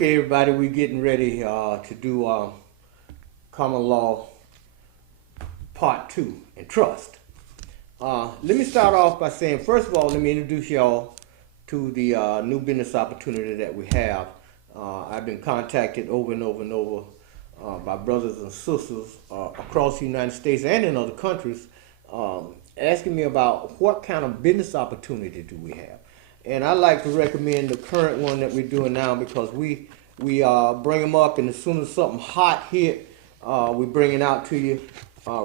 Okay, everybody, we're getting ready to do common law part two and trust. Let me start off by saying, first of all, let me introduce y'all to the new business opportunity that we have. I've been contacted over and over and over by brothers and sisters across the United States and in other countries asking me about what kind of business opportunity do we have. And I like to recommend the current one that we're doing now because we bring them up, and as soon as something hot hit, we bring it out to you.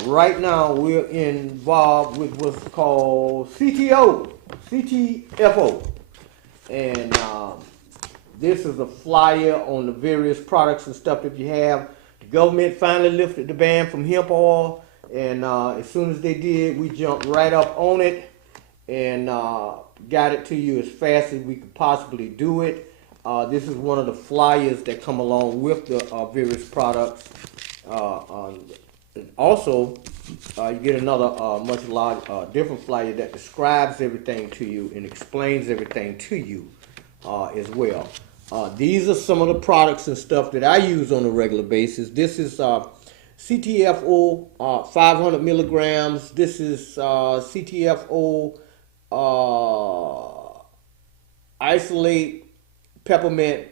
Right now, we're involved with what's called CTFO. And this is a flyer on the various products and stuff that you have. The government finally lifted the ban from hemp oil, and as soon as they did, we jumped right up on it and got it to you as fast as we could possibly do it. This is one of the flyers that come along with the various products. Also, you get another much different flyer that describes everything to you and explains everything to you as well. These are some of the products and stuff that I use on a regular basis. This is CTFO 500 milligrams. This is CTFO isolate peppermint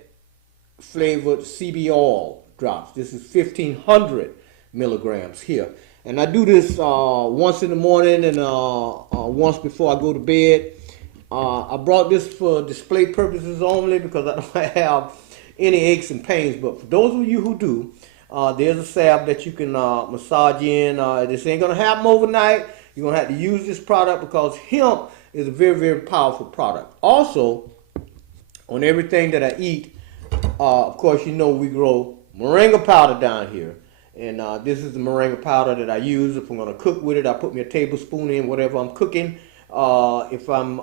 flavored CB oil drops. This is 1500 milligrams here. And I do this once in the morning and once before I go to bed. I brought this for display purposes only because I don't have any aches and pains. But for those of you who do, there's a salve that you can massage in. This ain't going to happen overnight. You're going to have to use this product because hemp is a very, very powerful product. Also, on everything that I eat, of course, you know we grow moringa powder down here. And this is the moringa powder that I use. If I'm going to cook with it, I put me a tablespoon in whatever I'm cooking. If I'm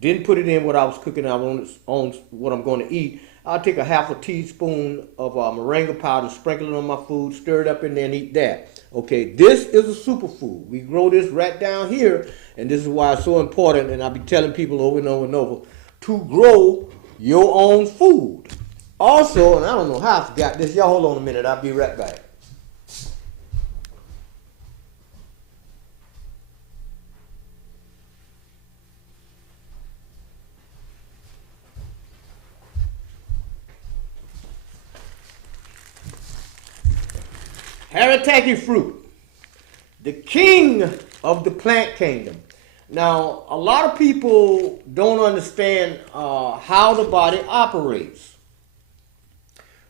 didn't put it in what I was cooking, I on what I'm going to eat, I'll take a half a teaspoon of moringa powder, sprinkle it on my food, stir it up in there and eat that. Okay, this is a superfood. We grow this right down here, and this is why it's so important, and I'll be telling people over and over and over to grow your own food. Also, and I don't know how I forgot this. Y'all hold on a minute. I'll be right back. Haritaki fruit, the king of the plant kingdom. Now, a lot of people don't understand how the body operates.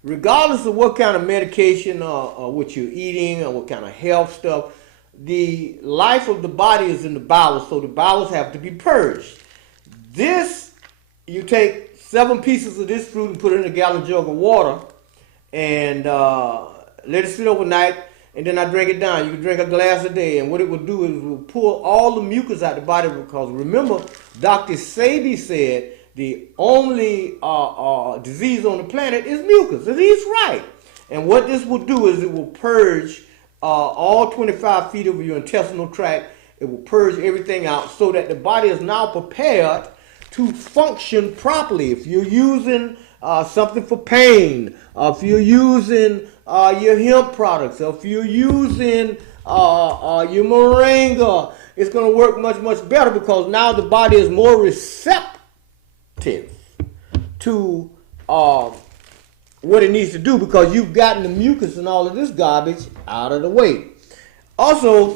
Regardless of what kind of medication or what you're eating or what kind of health stuff, the life of the body is in the bowels, so the bowels have to be purged. This, you take 7 pieces of this fruit and put it in a gallon jug of water and let it sit overnight, and then I drink it down. You can drink a glass a day, and what it will do is it will pull all the mucus out of the body, because remember, Dr. Sebi said the only disease on the planet is mucus, and he's right. And what this will do is it will purge all 25 feet of your intestinal tract. It will purge everything out so that the body is now prepared to function properly. If you're using something for pain, if you're using your hemp products, if you're using your moringa, it's going to work much, much better, because now the body is more receptive to what it needs to do, because you've gotten the mucus and all of this garbage out of the way. Also,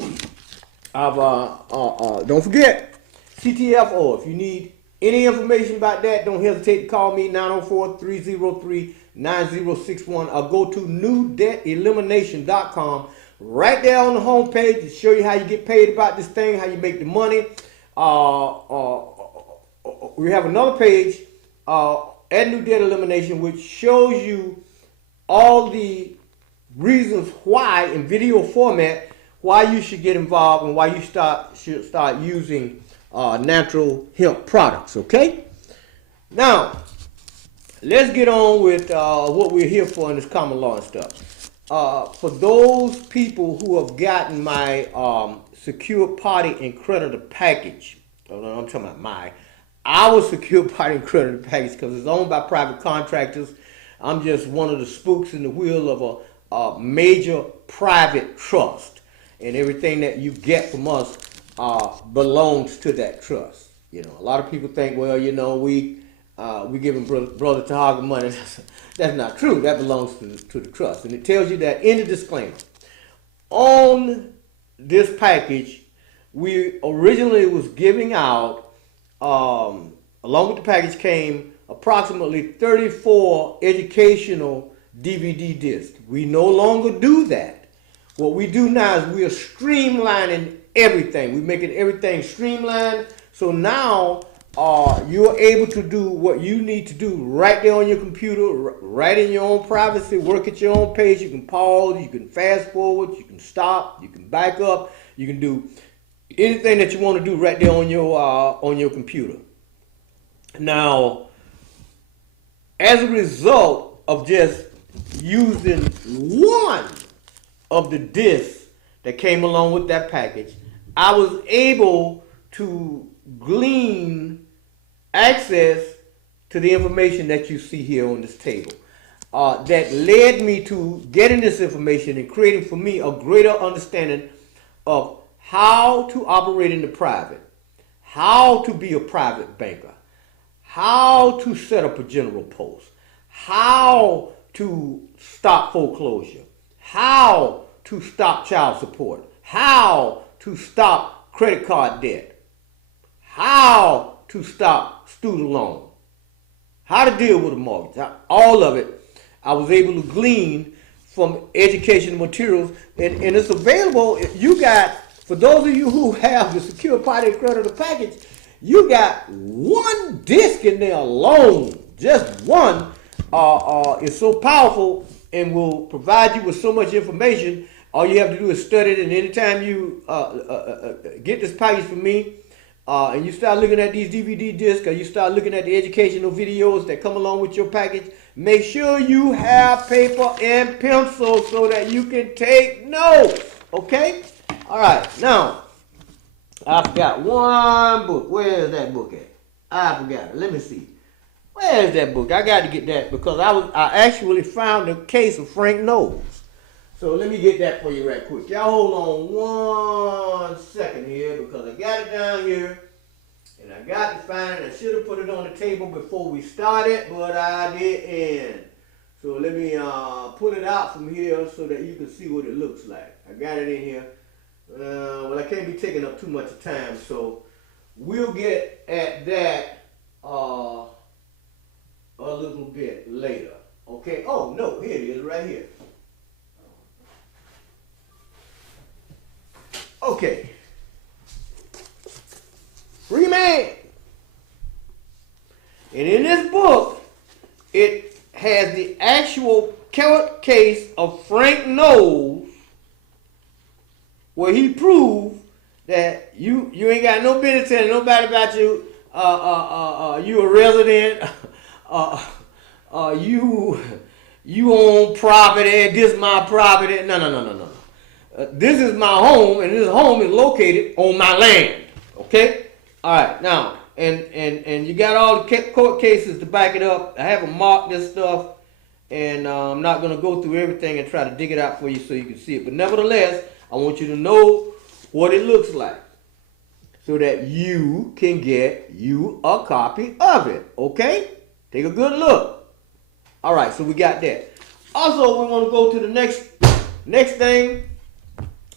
don't forget CTFO. If you need any information about that, don't hesitate to call me, 904-303-9061, or go to newdebtelimination.com. Right there on the homepage to show you how you get paid about this thing, how you make the money. We have another page at New Debt Elimination, which shows you all the reasons why, in video format, why you should get involved and why you should start using natural hemp products. Okay? Now, let's get on with what we're here for in this common law and stuff. For those people who have gotten my secure party and creditor package, I'm talking about our secure party and creditor package, because it's owned by private contractors. I'm just one of the spokes in the wheel of a major private trust, and everything that you get from us belongs to that trust. You know, a lot of people think, well, you know, we giving brother Tarhaka money. That's not true. That belongs to the trust, and it tells you that in the disclaimer on this package. We originally was giving out, along with the package came approximately 34 educational DVD discs. We no longer do that. What we do now is we are streamlining everything. We're making everything streamlined. So now you're able to do what you need to do right there on your computer, right in your own privacy, work at your own pace. You can pause, you can fast forward, you can stop, you can back up, you can do anything that you want to do right there on your computer. Now, as a result of just using one of the discs that came along with that package, I was able to glean access to the information that you see here on this table. That led me to getting this information and creating for me a greater understanding of how to operate in the private, how to be a private banker, how to set up a general post, how to stop foreclosure, how to stop child support, how to stop credit card debt, how to stop student loan, how to deal with a mortgage. All of it I was able to glean from educational materials, and it's available. You got, for those of you who have the secure party creditor package, you got one disc in there alone, just one. It's so powerful and will provide you with so much information. All you have to do is study it, and anytime you get this package from me, and you start looking at these DVD discs, or you start looking at the educational videos that come along with your package, make sure you have paper and pencil so that you can take notes, okay? All right, now, I forgot one book. Where is that book at? I forgot it. Let me see. Where is that book? I got to get that because I actually found the case of Frank Knowles. So let me get that for you right quick. Y'all hold on 1 second here because I got it down here and I got to find it. I should have put it on the table before we started, but I didn't. So let me pull it out from here so that you can see what it looks like. I got it in here. Well, I can't be taking up too much time, so we'll get at that a little bit later. Okay? Oh, no, here it is right here. Okay. Free man. And in this book, it has the actual court case of Frank Knowles, where he proved that you ain't got no business telling nobody about you. You a resident. You own property. This is my property. No. This is my home, and this home is located on my land. Okay. All right. Now, and you got all the court cases to back it up. I haven't marked this stuff, and I'm not gonna go through everything and try to dig it out for you so you can see it. But nevertheless, I want you to know what it looks like so that you can get you a copy of it, okay? Take a good look. All right, so we got that. Also, we want to go to the next thing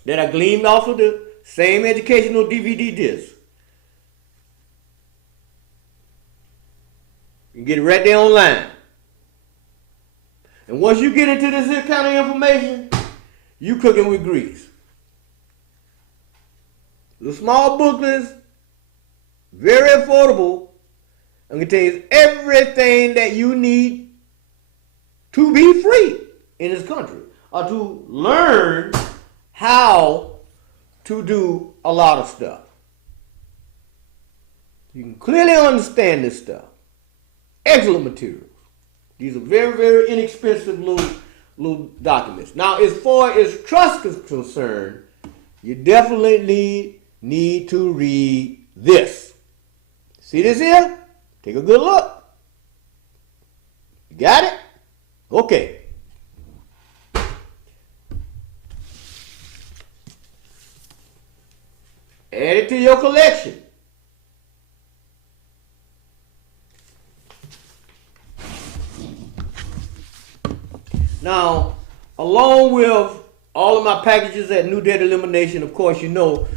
that I gleaned off of the same educational DVD disc. You can get it right there online. And once you get into this kind of information, you cooking with grease. The small booklets, very affordable. I'm going to tell you everything that you need to be free in this country, or to learn how to do a lot of stuff. You can clearly understand this stuff. Excellent materials. These are very, very inexpensive little documents. Now, as far as trust is concerned, you definitely need to read this. See this here? Take a good look. You got it? Okay. Add it to your collection. Now, along with all of my packages at New Debt Elimination, of course, you know,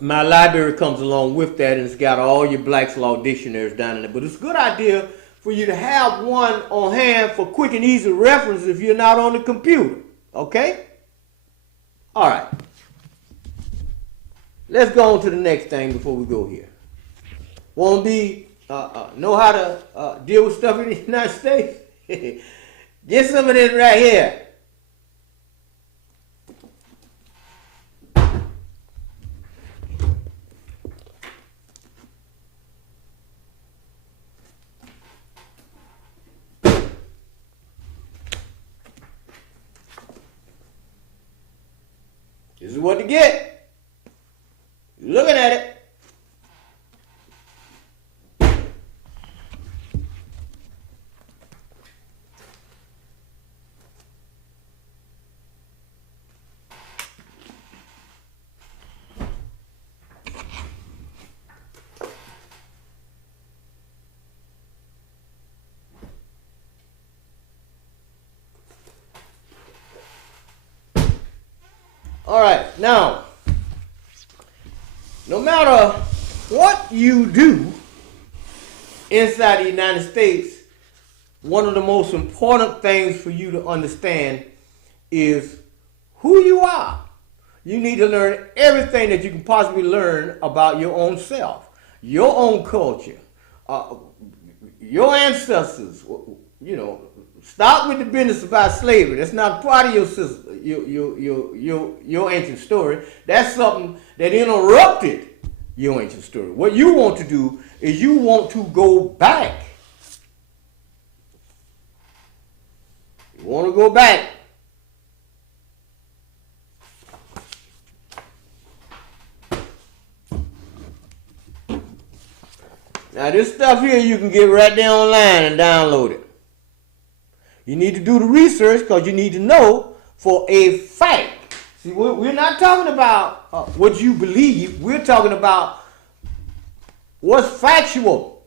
my library comes along with that, and it's got all your Black's Law dictionaries down in there. But it's a good idea for you to have one on hand for quick and easy reference if you're not on the computer. Okay? All right. Let's go on to the next thing before we go here. Want to be know how to deal with stuff in the United States? Get some of this right here. This is what to get. You're looking at it. All right, now, no matter what you do inside the United States, one of the most important things for you to understand is who you are. You need to learn everything that you can possibly learn about your own self, your own culture, your ancestors. You know, stop with the business about slavery. That's not part of your ancient story. That's something that interrupted your ancient story. What you want to do is you want to go back. You want to go back. Now this stuff here you can get right there online and download it. You need to do the research because you need to know for a fact. See, we're not talking about what you believe. We're talking about what's factual.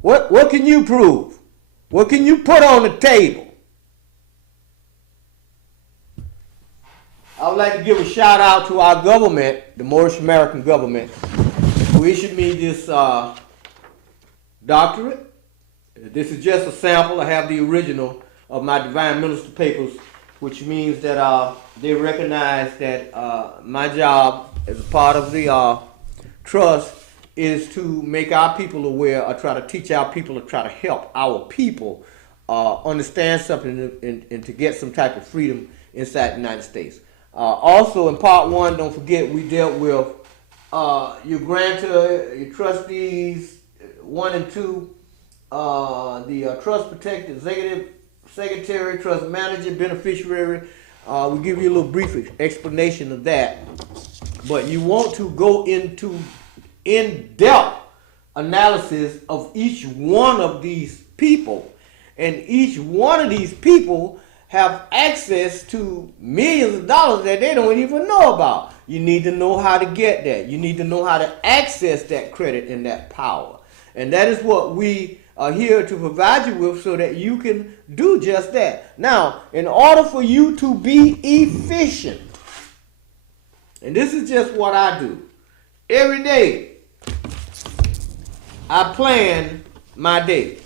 What can you prove? What can you put on the table? I would like to give a shout out to our government, the Moorish American government, who issued me this doctorate. This is just a sample. I have the original of my Divine Minister papers, which means that they recognize that my job as a part of the trust is to make our people aware, or try to teach our people, or try to help our people understand something and to get some type of freedom inside the United States. Also, in part one, don't forget we dealt with your grantor, your trustees, 1 and 2, the trust protector, executive secretary, trust manager, beneficiary. We'll give you a little brief explanation of that. But you want to go into in-depth analysis of each one of these people. And each one of these people have access to millions of dollars that they don't even know about. You need to know how to get that. You need to know how to access that credit and that power. And that is what we are here to provide you with, so that you can do just that. Now, in order for you to be efficient, and this is just what I do, every day I plan my day.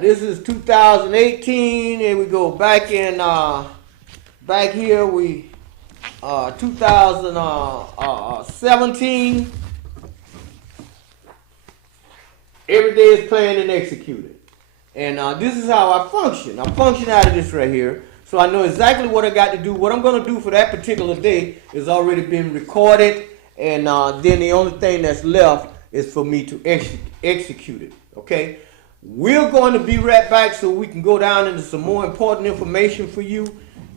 This is 2018, and we go back in, back here we, 2017. Every day is planned and executed. And this is how I function. I function out of this right here. So I know exactly what I got to do. What I'm going to do for that particular day is already been recorded. And then the only thing that's left is for me to execute it. Okay? We're going to be right back so we can go down into some more important information for you.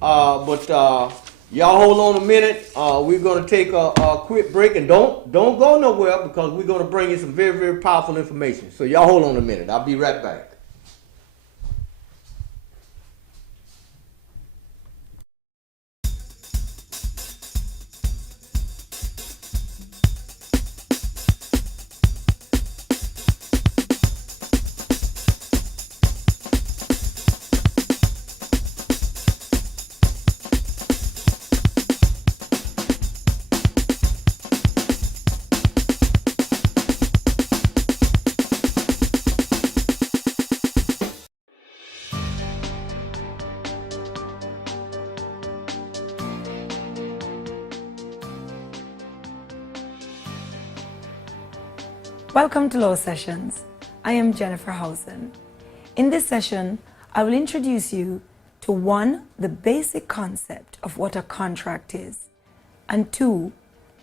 But y'all hold on a minute. We're going to take a quick break, and don't go nowhere, because we're going to bring you some very, very powerful information. So y'all hold on a minute. I'll be right back. Welcome to Law Sessions. I am Jennifer Housen. In this session, I will introduce you to 1, the basic concept of what a contract is, and 2,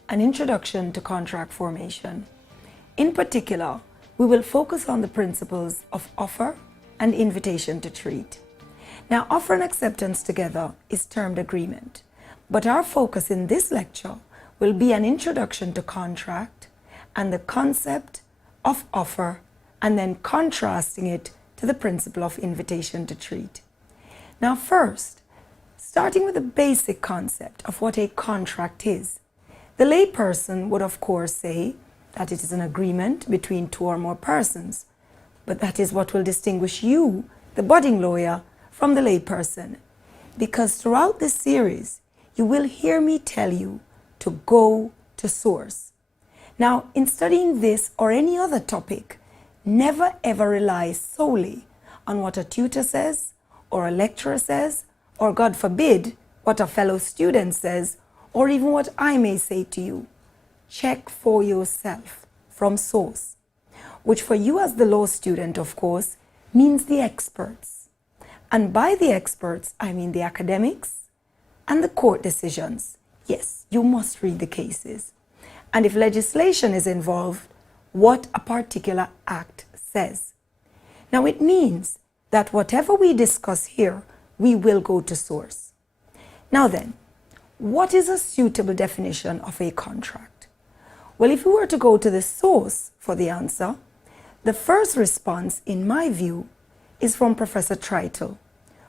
an introduction to contract formation. In particular, we will focus on the principles of offer and invitation to treat. Now, offer and acceptance together is termed agreement, but our focus in this lecture will be an introduction to contract and the concept of offer, and then contrasting it to the principle of invitation to treat. Now first, starting with the basic concept of what a contract is. The layperson would of course say that it is an agreement between 2 or more persons, but that is what will distinguish you, the budding lawyer, from the layperson, because throughout this series, you will hear me tell you to go to source. Now, in studying this or any other topic, never ever rely solely on what a tutor says, or a lecturer says, or God forbid, what a fellow student says, or even what I may say to you. Check for yourself from source, which for you as the law student, of course, means the experts. And by the experts, I mean the academics and the court decisions. Yes, you must read the cases. And if legislation is involved, what a particular act says. Now it means that whatever we discuss here, we will go to source. Now then, what is a suitable definition of a contract? Well, if we were to go to the source for the answer, the first response, in my view, is from Professor Tritle,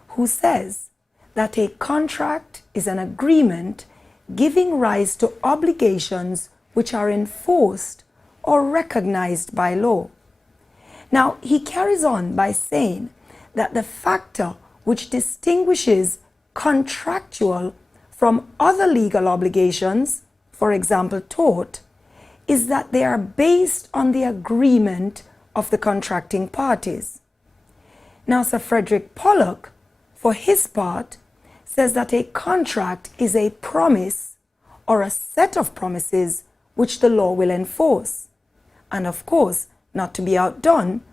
who says that a contract is an agreement giving rise to obligations which are enforced or recognized by law. Now, he carries on by saying that the factor which distinguishes contractual from other legal obligations, for example, tort, is that they are based on the agreement of the contracting parties. Now, Sir Frederick Pollock, for his part, says that a contract is a promise or a set of promises which the law will enforce. And of course, not to be outdone,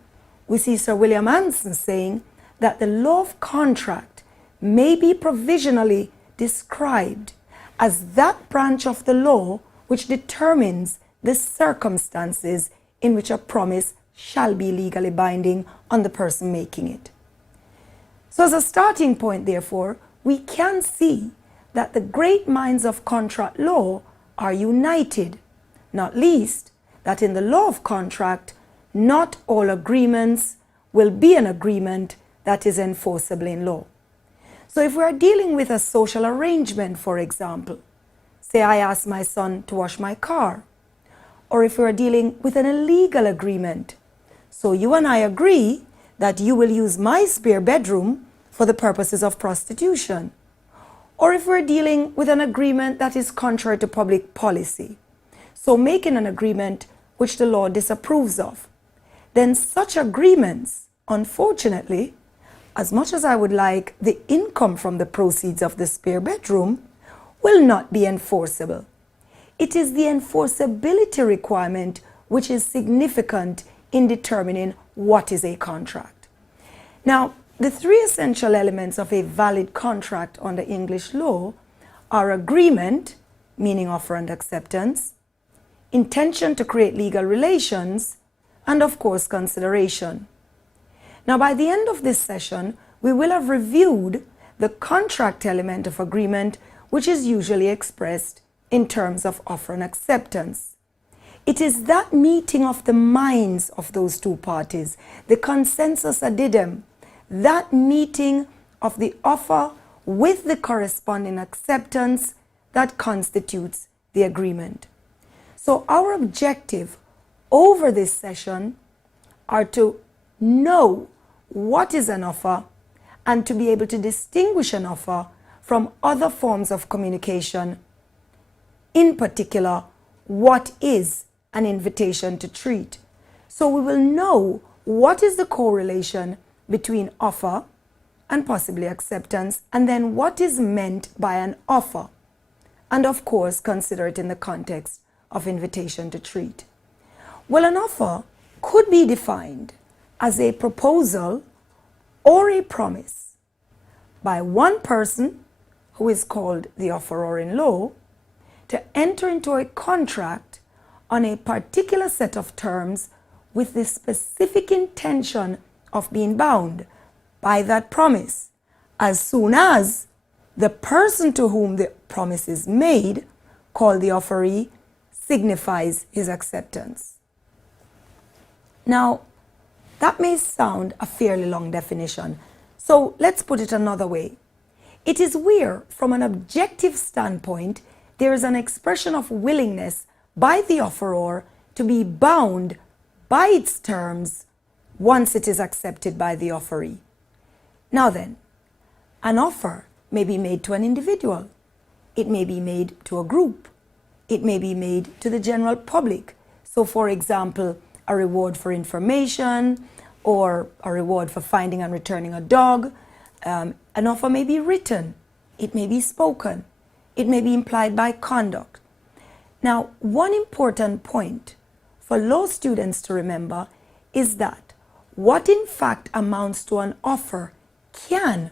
we see Sir William Anson saying that the law of contract may be provisionally described as that branch of the law which determines the circumstances in which a promise shall be legally binding on the person making it. So as a starting point, therefore, we can see that the great minds of contract law are united, not least that in the law of contract, not all agreements will be an agreement that is enforceable in law. So if we are dealing with a social arrangement, for example, say I ask my son to wash my car, or if we are dealing with an illegal agreement, so you and I agree that you will use my spare bedroom for the purposes of prostitution, or if we're dealing with an agreement that is contrary to public policy, so making an agreement which the law disapproves of, then such agreements, unfortunately, as much as I would like the income from the proceeds of the spare bedroom, will not be enforceable. It is the enforceability requirement which is significant in determining what is a contract. Now, the 3 essential elements of a valid contract under English law are agreement, meaning offer and acceptance, intention to create legal relations, and of course consideration. Now, by the end of this session, we will have reviewed the contract element of agreement, which is usually expressed in terms of offer and acceptance. It is that meeting of the minds of those 2 parties, the consensus ad idem, that meeting of the offer with the corresponding acceptance that constitutes the agreement. So our objective over this session are to know what is an offer and to be able to distinguish an offer from other forms of communication. In particular, what is an invitation to treat? So we will know what is the correlation between offer and possibly acceptance, and then what is meant by an offer. And of course, consider it in the context of invitation to treat. Well, an offer could be defined as a proposal or a promise by one person, who is called the offeror in law, to enter into a contract on a particular set of terms with the specific intention of being bound by that promise, as soon as the person to whom the promise is made, called the offeree, signifies his acceptance. Now, that may sound a fairly long definition, so let's put it another way. It is where, from an objective standpoint, there is an expression of willingness by the offeror to be bound by its terms once it is accepted by the offeree. Now then, an offer may be made to an individual. It may be made to a group. It may be made to the general public. So, for example, a reward for information or a reward for finding and returning a dog. An offer may be written. It may be spoken. It may be implied by conduct. Now, one important point for law students to remember is that what in fact amounts to an offer can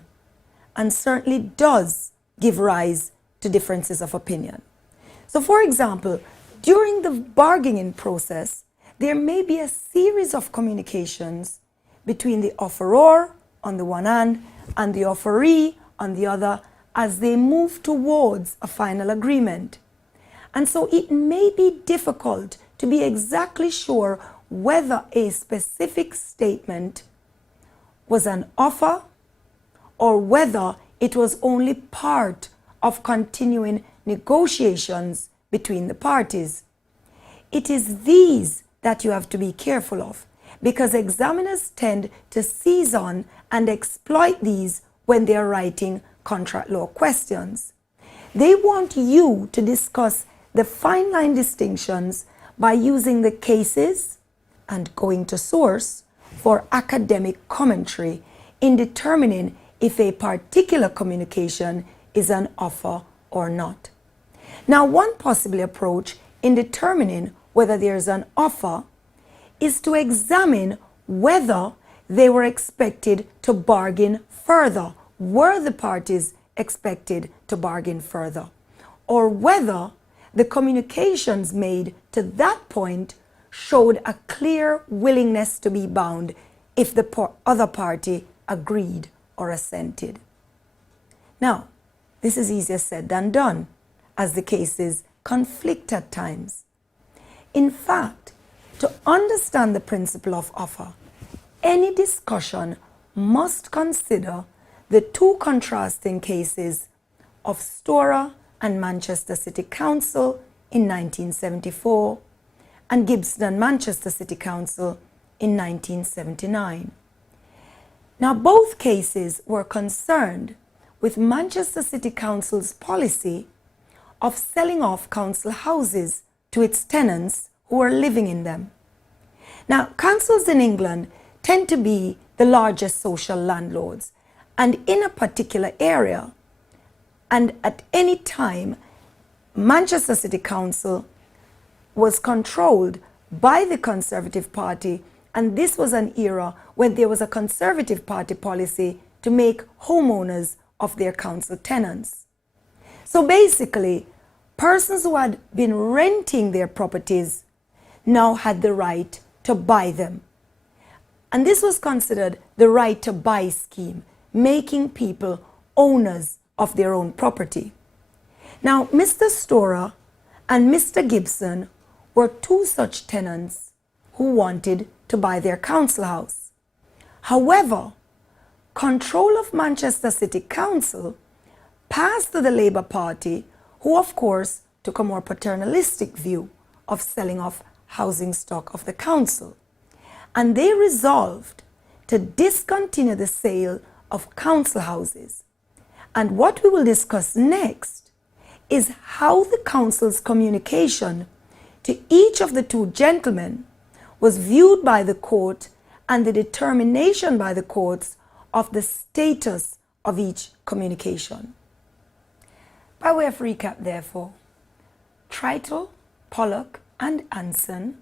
and certainly does give rise to differences of opinion. So, for example, during the bargaining process, there may be a series of communications between the offeror on the one hand and the offeree on the other as they move towards a final agreement. And so it may be difficult to be exactly sure whether a specific statement was an offer or whether it was only part of continuing negotiations between the parties. It is these that you have to be careful of, because examiners tend to seize on and exploit these when they are writing contract law questions. They want you to discuss the fine line distinctions by using the cases and going to source for academic commentary in determining if a particular communication is an offer or not. Now, one possible approach in determining whether there is an offer is to examine whether they were expected to bargain further. Were the parties expected to bargain further? Or whether the communications made to that point showed a clear willingness to be bound if the other party agreed or assented. Now, this is easier said than done, as the cases conflict at times. In fact, to understand the principle of offer, any discussion must consider the two contrasting cases of Storer and Manchester City Council in 1974 and Gibson and Manchester City Council in 1979. Now, both cases were concerned with Manchester City Council's policy of selling off council houses to its tenants who were living in them. Now, councils in England tend to be the largest social landlords, and in a particular area and at any time, Manchester City Council was controlled by the Conservative Party, and this was an era when there was a Conservative Party policy to make homeowners of their council tenants. So basically, persons who had been renting their properties now had the right to buy them. And this was considered the right to buy scheme, making people owners of their own property. Now, Mr. Storer and Mr. Gibson were two such tenants who wanted to buy their council house. However, control of Manchester City Council passed to the Labour Party, who of course took a more paternalistic view of selling off housing stock of the council. And they resolved to discontinue the sale of council houses. And what we will discuss next is how the council's communication to each of the two gentlemen was viewed by the court and the determination by the courts of the status of each communication. By way of recap, therefore, Tritle, Pollock, and Anson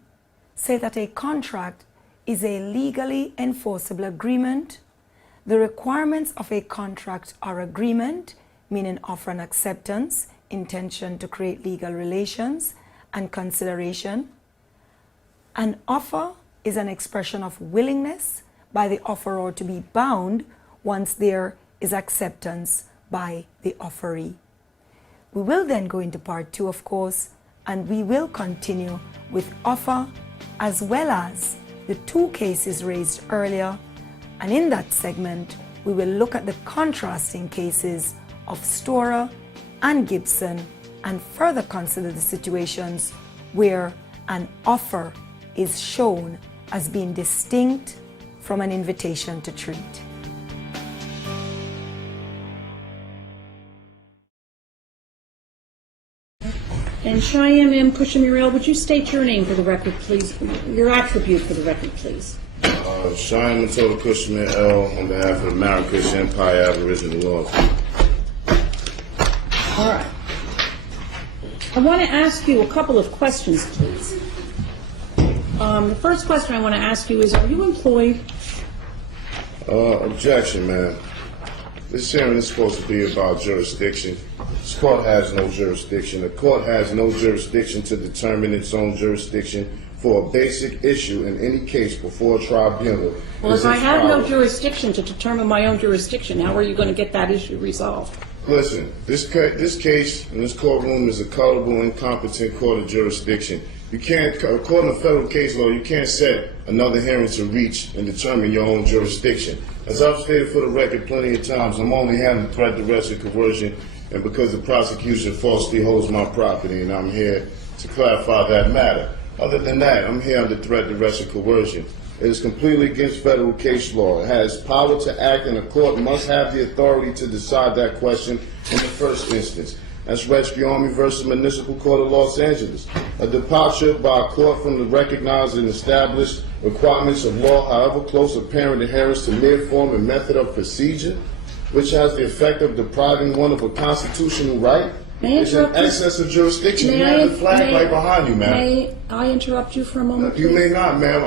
say that a contract is a legally enforceable agreement. The requirements of a contract are agreement, meaning offer and acceptance, intention to create legal relations, and consideration. An offer is an expression of willingness by the offeror to be bound once there is acceptance by the offeree. We will then go into part 2, of course, and we will continue with offer as well as the 2 cases raised earlier, and in that segment we will look at the contrasting cases of Storer and Gibson and further consider the situations where an offer is shown as being distinct from an invitation to treat. And Cheyenne M. Pushamurel, would you state your name for the record, please? Your attribute for the record, please. Cheyenne Matilda Cushman L. on behalf of the Marrakesh Empire Aboriginal Laws. All right. I want to ask you a couple of questions, please. The first question I want to ask you is, are you employed? Objection, ma'am. This hearing is supposed to be about jurisdiction. This court has no jurisdiction. The court has no jurisdiction to determine its own jurisdiction for a basic issue in any case before a tribunal. Well, if I have no jurisdiction to determine my own jurisdiction, how are you going to get that issue resolved? Listen, this case in this courtroom is a culpable, incompetent court of jurisdiction. You can't, according to federal case law, you can't set another hearing to reach and determine your own jurisdiction. As I've stated for the record plenty of times, I'm only handling threat, duress, and coercion, and because the prosecution falsely holds my property, and I'm here to clarify that matter. Other than that, I'm here under threat, duress, and coercion. It is completely against federal case law. It has power to act, and a court must have the authority to decide that question in the first instance. That's Rescue Army versus Municipal Court of Los Angeles. A departure by a court from the recognized and established requirements of law, however close apparent adherence to mere form and method of procedure, which has the effect of depriving one of a constitutional right, is in excess of jurisdiction. You have the flag right behind you, ma'am. May I interrupt you for a moment, You please? may not, ma'am.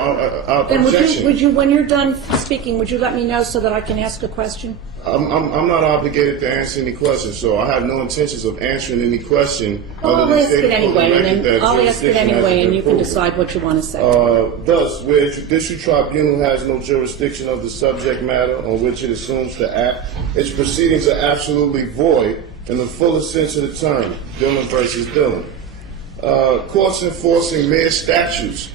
Then Objection. would you, when you're done speaking, would you let me know so that I can ask a question? I'm not obligated to answer any questions, so I have no intentions of answering any question. Well, I'll ask it anyway, and then I'll ask it jurisdiction anyway, hasn't and been you can proven. decide what you want to say. Thus, where a judicial tribunal has no jurisdiction of the subject matter on which it assumes to act, its proceedings are absolutely void in the fullest sense of the term, Dillon versus Dillon. Courts enforcing mere statutes,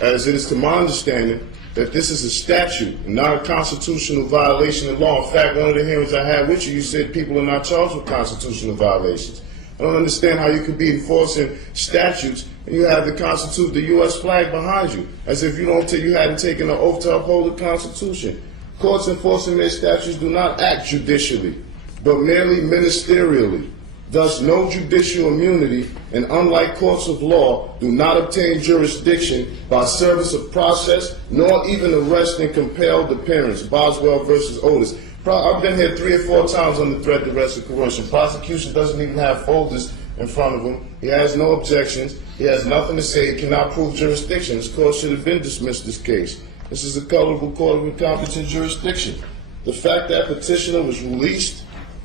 as it is to my understanding, that this is a statute, not a constitutional violation of law. In fact, one of the hearings I had with you, you said people are not charged with constitutional violations. I don't understand how you could be enforcing statutes and you have the Constitution, the U.S. flag behind you, as if you hadn't taken an oath to uphold the Constitution. Courts enforcing their statutes do not act judicially, but merely ministerially. Thus, no judicial immunity, and unlike courts of law, do not obtain jurisdiction by service of process, nor even arrest and compelled appearance. Boswell versus Otis. I've been here 3 or 4 times under threat, duress, and coercion. Prosecution doesn't even have folders in front of him. He has no objections. He has nothing to say. He cannot prove jurisdiction. This court should have been dismissed this case. This is a culpable court of incompetent jurisdiction. The fact that petitioner was released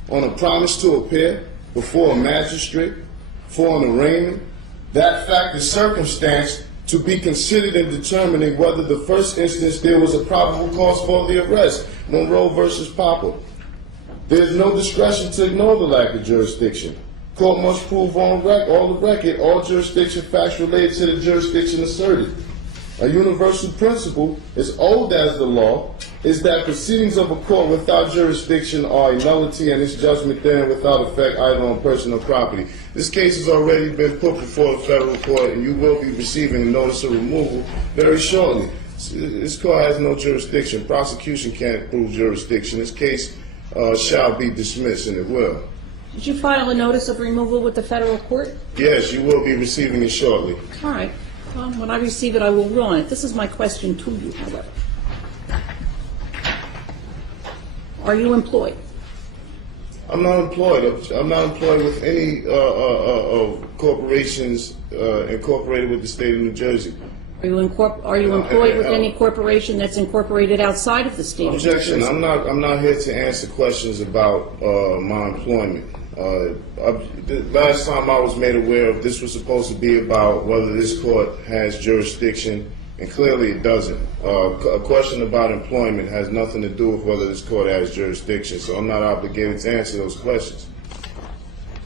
on a promise to appear before a magistrate for an arraignment, that fact is circumstance to be considered in determining whether the first instance there was a probable cause for the arrest. Monroe versus Popper. There is no discretion to ignore the lack of jurisdiction. Court must prove on the record all jurisdiction facts related to the jurisdiction asserted. A universal principle, as old as the law, is that proceedings of a court without jurisdiction are a nullity and its judgment therein without effect either on person or property. This case has already been put before the federal court and you will be receiving a notice of removal very shortly. This court has no jurisdiction. Prosecution can't prove jurisdiction. This case shall be dismissed, and it will. Did you file a notice of removal with the federal court? Yes, you will be receiving it shortly. All right. Well, when I receive it, I will rule on it. This is my question to you, however. Are you employed? I'm not employed. I'm not employed with any corporations incorporated with the state of New Jersey. Are you employed with any corporation that's incorporated outside of the state of New Objection. Jersey? I'm not here to answer questions about my employment. The last time I was made aware of this was supposed to be about whether this court has jurisdiction, and clearly it doesn't. A question about employment has nothing to do with whether this court has jurisdiction, so I'm not obligated to answer those questions.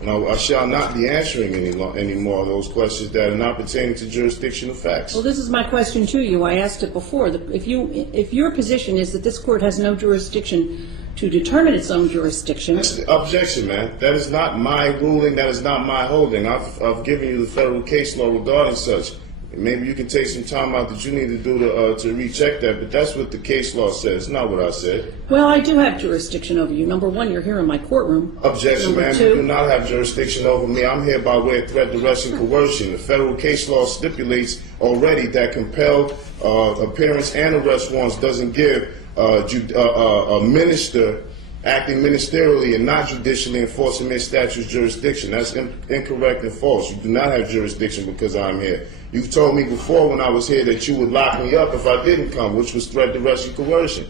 Now, I shall not be answering any more of those questions that are not pertaining to jurisdictional facts. Well, this is my question to you. I asked it before. If your position is that this court has no jurisdiction to determine its own jurisdiction. Objection, man. That is not my ruling. That is not my holding. I've given you the federal case law regarding such. Maybe you can take some time out that you need to do to recheck that, but that's what the case law says, not what I said. Well, I do have jurisdiction over you. Number one, you're here in my courtroom. Objection, Number ma'am. two, You do not have jurisdiction over me. I'm here by way of threat, duress, and coercion. The federal case law stipulates already that compelled appearance and arrest warrants doesn't give a minister acting ministerially and not judicially enforcing their statute's jurisdiction. That's incorrect and false. You do not have jurisdiction because I'm here. You've told me before when I was here that you would lock me up if I didn't come, which was threat, duress, and coercion.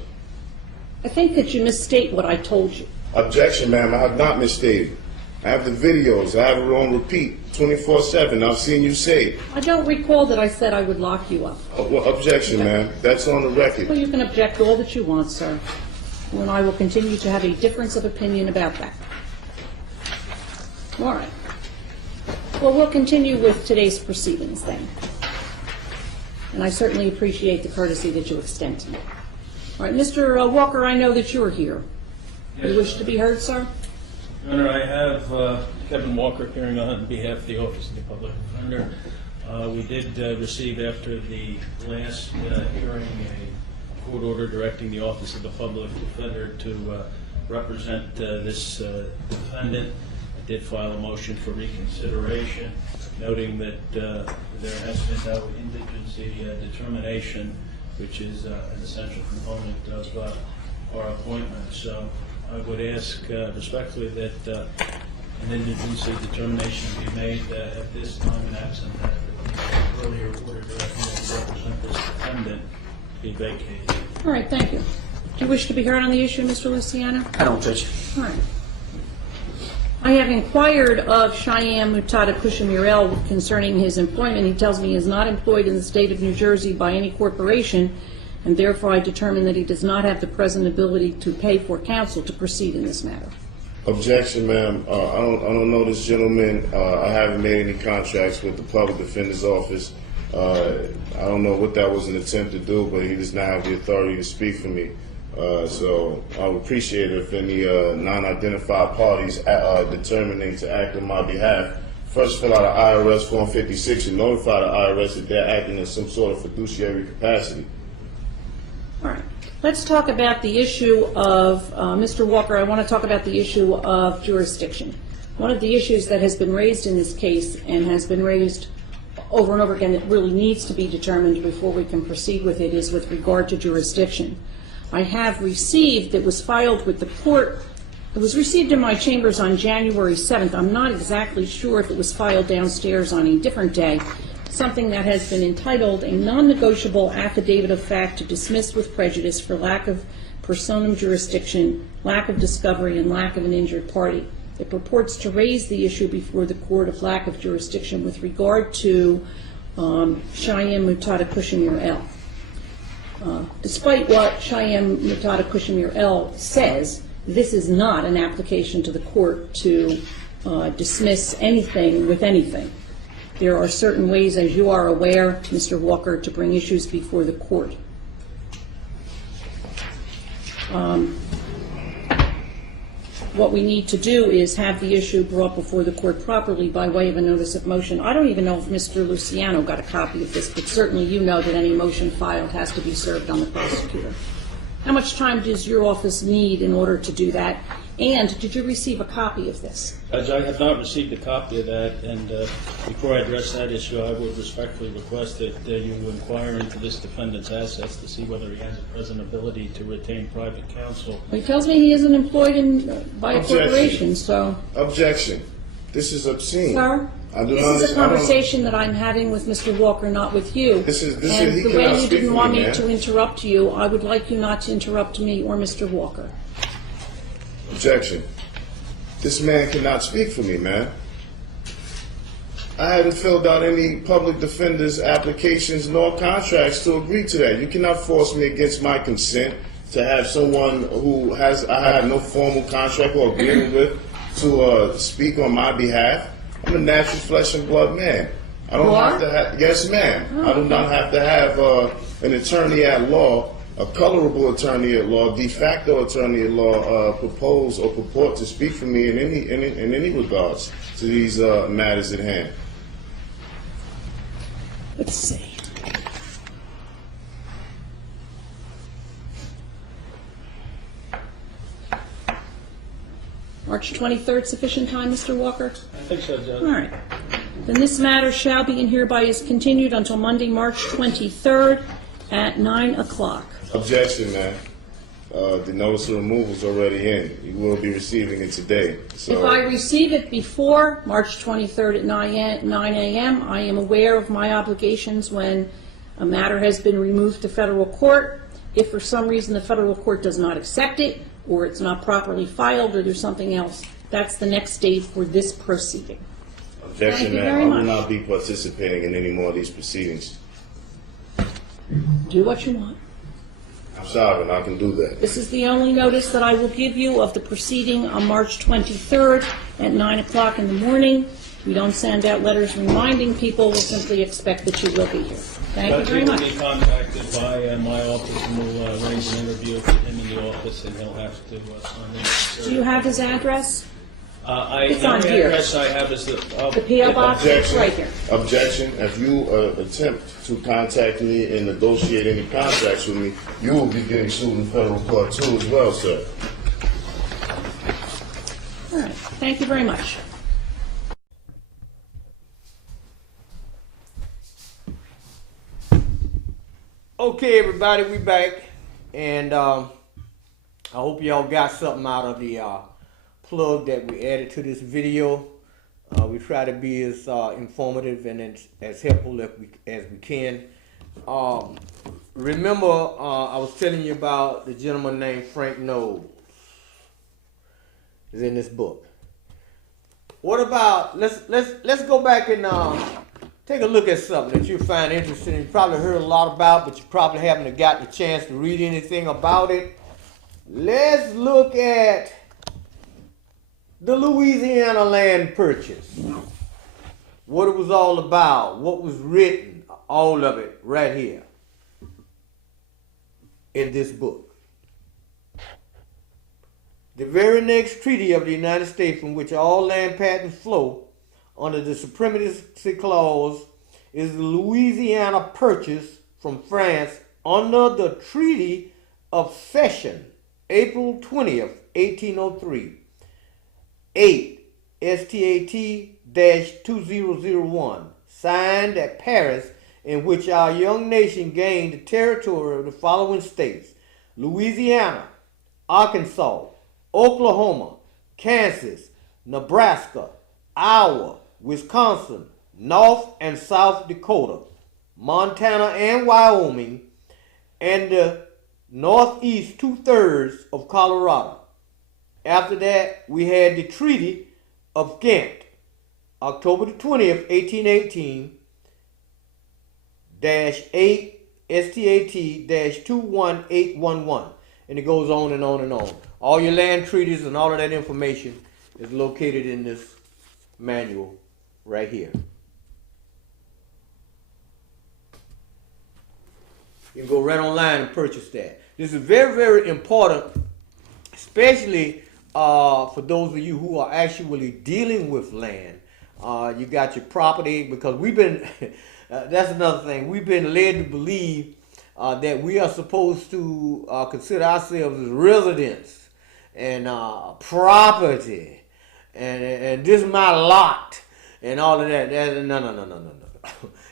I think that you misstate what I told you. Objection, ma'am. I have not misstated. I have the videos. I have it on repeat 24/7. I've seen you say it. I don't recall that I said I would lock you up. Well, objection, ma'am. That's on the record. Well, you can object all that you want, sir. And I will continue to have a difference of opinion about that. All right. Well, we'll continue with today's proceedings then. And I certainly appreciate the courtesy that you extend to me. All right, Mr. Walker, I know that you're here. Yes. You wish to be heard, sir? Your Honor, I have Kevin Walker appearing on behalf of the Office of the Public Defender. We did receive after the last hearing a court order directing the Office of the Public Defender to represent this defendant. I did file a motion for reconsideration, noting that there has been no indigency determination, which is an essential component of our appointment. So I would ask respectfully that an indigency determination be made at this time, and absent that the earlier order directing me to represent this defendant be vacated. All right, thank you. Do you wish to be heard on the issue, Mr. Luciano? I don't, Judge. All right. I have inquired of Cheyenne Mutada Kushamirel concerning his employment. He tells me he is not employed in the state of New Jersey by any corporation, and therefore I determine that he does not have the present ability to pay for counsel to proceed in this matter. Objection, ma'am. I don't know this gentleman. I haven't made any contracts with the Public Defender's Office. I don't know what that was an attempt to do, but he does not have the authority to speak for me. So I would appreciate it if any non-identified parties determining to act on my behalf first fill out an I.R.S. Form 56 and notify the I.R.S. that they're acting in some sort of fiduciary capacity. All right. Let's talk about the issue of, Mr. Walker, I want to talk about the issue of jurisdiction. One of the issues that has been raised in this case and has been raised over and over again that really needs to be determined before we can proceed with it is with regard to jurisdiction. I have received, it was filed with the court, it was received in my chambers on January 7th. I'm not exactly sure if it was filed downstairs on a different day. Something that has been entitled a non-negotiable affidavit of fact to dismiss with prejudice for lack of personam jurisdiction, lack of discovery, and lack of an injured party. It purports to raise the issue before the court of lack of jurisdiction with regard to Cheyenne Mutada Kushamir L. Despite what Cheyenne Mutada Kushamir L says, this is not an application to the court to dismiss anything with anything. There are certain ways, as you are aware, Mr. Walker, to bring issues before the court. What we need to do is have the issue brought before the court properly by way of a notice of motion. I don't even know if Mr. Luciano got a copy of this, but certainly you know that any motion filed has to be served on the prosecutor. How much time does your office need in order to do that? And did you receive a copy of this? Judge, I have not received a copy of that, and before I address that issue, I would respectfully request that you inquire into this defendant's assets to see whether he has a present ability to retain private counsel. Well, he tells me he isn't employed by a corporation, so... Objection. This is obscene. Sir? I do This not. is a conversation that I'm having with Mr. Walker, not with you. This is he And the cannot way you speak didn't for want me, me man. to interrupt you, I would like you not to interrupt me or Mr. Walker. Objection. This man cannot speak for me, man. I haven't filled out any public defender's applications nor contracts to agree to that. You cannot force me against my consent to have someone who I have no formal contract or agreement with to speak on my behalf. I'm a natural flesh and blood man. I don't You have are? to have. Yes, ma'am. I do not have to have an attorney at law, a colorable attorney at law, de facto attorney at law, propose or purport to speak for me in any regards to these matters at hand. Let's see. March 23rd, sufficient time, Mr. Walker? I think so, Judge. All right. Then this matter shall be and hereby is continued until Monday, March 23rd at 9 o'clock. Objection, man. The notice of removal is already in. You will be receiving it today. So, If I receive it before March 23rd at 9 a.m., I am aware of my obligations when a matter has been removed to federal court. If for some reason the federal court does not accept it, or it's not properly filed, or there's something else, that's the next date for this proceeding. objection, Thank you man. very I will much. not be participating in any more of these proceedings. Do what you want. I'm sovereign. I can do that. This is the only notice that I will give you of the proceeding on March 23rd at 9 o'clock in the morning. We don't send out letters reminding people. We'll simply expect that you will be here. Thank you Judge, very he will much. be contacted by my office, and we'll arrange an interview with him in the office, and he'll have to sign in. Do you have his address? It's on the here. address I have is the P.O. box is Objection. right here. Objection. If you attempt to contact me and negotiate any contracts with me, you will be getting sued in federal court too as well, sir. All right. Thank you very much. Okay, everybody, we back, and I hope y'all got something out of the plug that we added to this video. We try to be as informative and as helpful as we can. Remember, I was telling you about the gentleman named Frank Knowles. Is in this book. What about let's go back and take a look at something that you find interesting. You probably heard a lot about, but you probably haven't gotten a chance to read anything about it. Let's look at the Louisiana land purchase. What it was all about, what was written, all of it right here in this book. The very next treaty of the United States from which all land patents flow under the Supremacy Clause is the Louisiana Purchase from France under the Treaty of Cession, April 20th, 1803. 8 STAT-2001, signed at Paris, in which our young nation gained the territory of the following states: Louisiana, Arkansas, Oklahoma, Kansas, Nebraska, Iowa, Wisconsin, North and South Dakota, Montana and Wyoming, and the northeast 2/3 of Colorado. After that, we had the Treaty of Ghent, October the 20th, 1818, -8 STAT-21811. And it goes on and on and on. All your land treaties and all of that information is located in this manual right here. You can go right online and purchase that. This is very, very important, especially for those of you who are actually dealing with land. You got your property, because we've been, that's another thing, we've been led to believe that we are supposed to consider ourselves as residents and property, and this is my lot and all of that. No.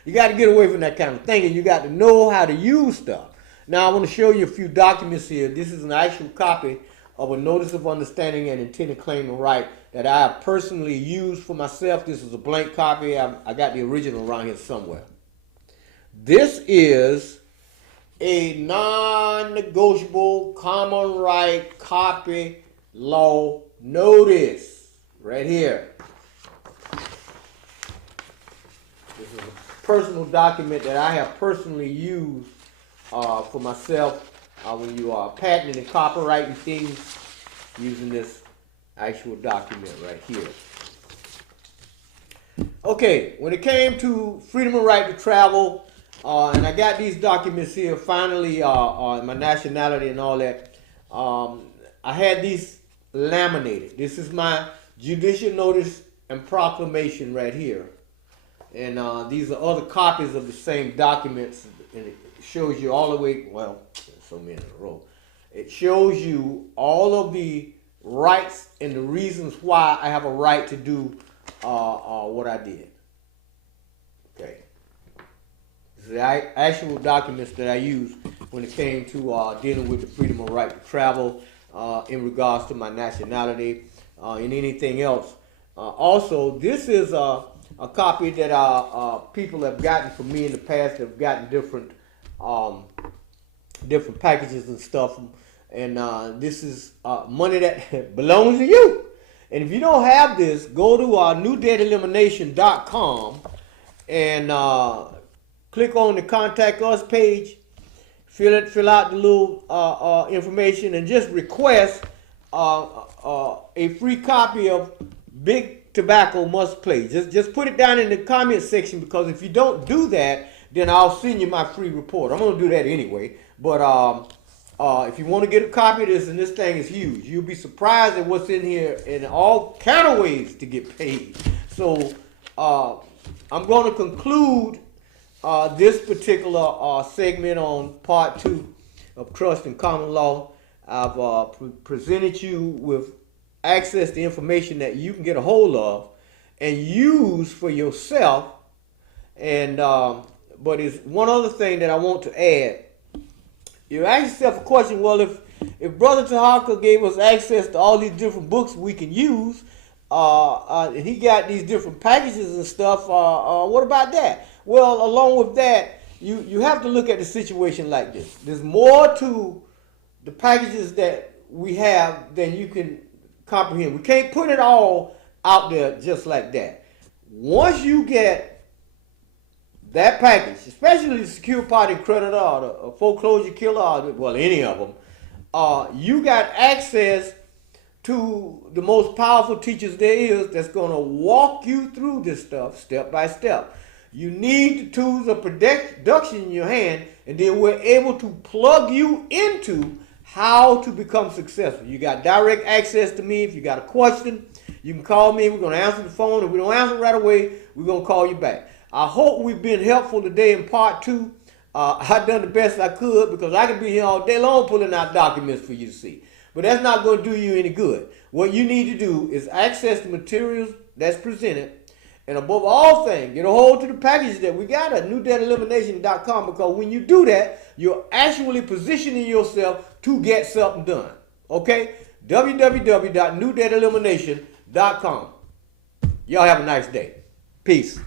You got to get away from that kind of thinking. You got to know how to use stuff. Now I want to show you a few documents here. This is an actual copy of a notice of understanding and intended claim of right that I have personally used for myself. This is a blank copy. I got the original around here somewhere. This is a non-negotiable common right copy law notice right here. This is a personal document that I have personally used for myself when you are patenting and copyrighting things using this actual document right here. Okay, when it came to freedom of right to travel, and I got these documents here finally, my nationality and all that, I had these laminated. This is my judicial notice and proclamation right here. And these are other copies of the same documents, and it shows you all the way, well, so many in a row. It shows you all of the rights and the reasons why I have a right to do what I did. Okay. This is the actual documents that I used when it came to dealing with the freedom of right to travel in regards to my nationality and anything else. Also, this is a copy that people have gotten from me in the past. Have gotten different different packages and stuff, and this is money that belongs to you. And if you don't have this, go to newdebtelimination.com and click on the contact us page, fill out the little information, and just request a free copy of Big Tobacco Must Play. Just put it down in the comment section, because if you don't do that, then I'll send you my free report. I'm gonna do that anyway. But if you want to get a copy of this, and this thing is huge, you'll be surprised at what's in here in all kind of ways to get paid. So I'm going to conclude this particular segment on part 2 of trust and common law. I've presented you with access to information that you can get a hold of and use for yourself. And but it's one other thing that I want to add. You ask yourself a question, well, if Brother Tarhaka gave us access to all these different books we can use, and he got these different packages and stuff, what about that? Well, along with that, you have to look at the situation like this. There's more to the packages that we have than you can comprehend. We can't put it all out there just like that. Once you get that package, especially the secure party creditor or the foreclosure killer, or well, any of them, you got access to the most powerful teachers there is that's going to walk you through this stuff step by step. You need the tools of production in your hand, and then we're able to plug you into how to become successful. You got direct access to me. If you got a question, you can call me. We're going to answer the phone. If we don't answer right away, we're going to call you back. I hope we've been helpful today in part 2. I've done the best I could, because I could be here all day long pulling out documents for you to see. But that's not going to do you any good. What you need to do is access the materials that's presented, and above all things, get a hold to the packages that we got at newdebtelimination.com, because when you do that, you're actually positioning yourself to get something done. Okay? www.newdebtelimination.com. Y'all have a nice day. Peace.